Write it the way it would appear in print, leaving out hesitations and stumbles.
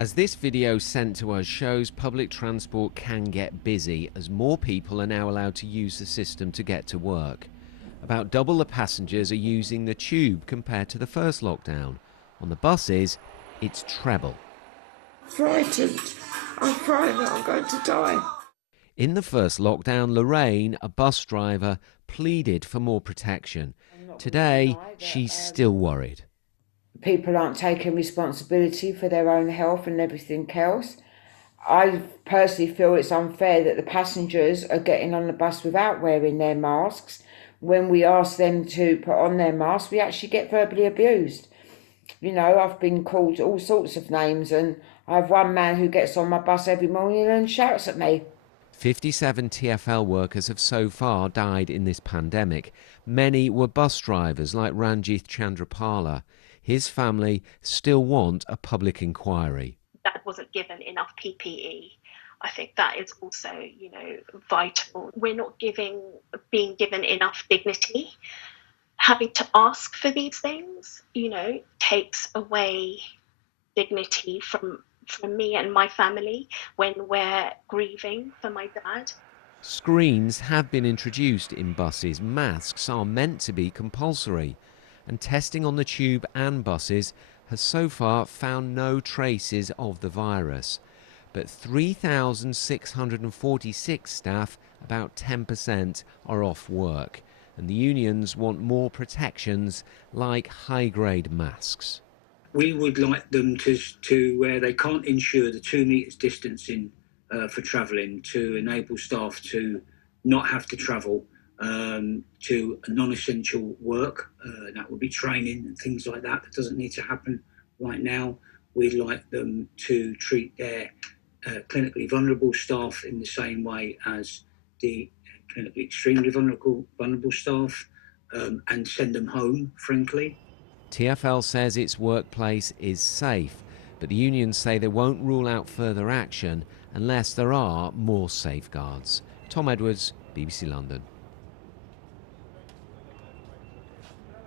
As this video sent to us shows, public transport can get busy as more people are now allowed to use the system to get to work. About double the passengers are using the tube compared to the first lockdown. On the buses, it's treble. Frightened. I'm frightened that I'm going to die. In the first lockdown, Lorraine, a bus driver, pleaded for more protection. Today, she's still worried. People aren't taking responsibility for their own health and everything else. I personally feel it's unfair that the passengers are getting on the bus without wearing their masks. When we ask them to put on their masks, we actually get verbally abused. You know, I've been called all sorts of names, and I have one man who gets on my bus every morning and shouts at me. 57 TfL workers have so far died in this pandemic. Many were bus drivers like Ranjith Chandrapala. His family still want a public inquiry. That wasn't given enough PPE. I think that is also, vital. We're not being given enough dignity. Having to ask for these things, takes away dignity from me and my family when we're grieving for my dad. Screens have been introduced in buses. Masks are meant to be compulsory. And testing on the tube and buses has so far found no traces of the virus. But 3,646 staff, about 10%, are off work. And the unions want more protections like high-grade masks. We would like them to where they can't ensure the 2 metres distancing for travelling, to enable staff to not have to travel to non-essential work. That would be training and things like that. That doesn't need to happen right now. We'd like them to treat their clinically vulnerable staff in the same way as the clinically extremely vulnerable staff, and send them home, frankly. TfL says its workplace is safe, but the unions say they won't rule out further action unless there are more safeguards. Tom Edwards, BBC London.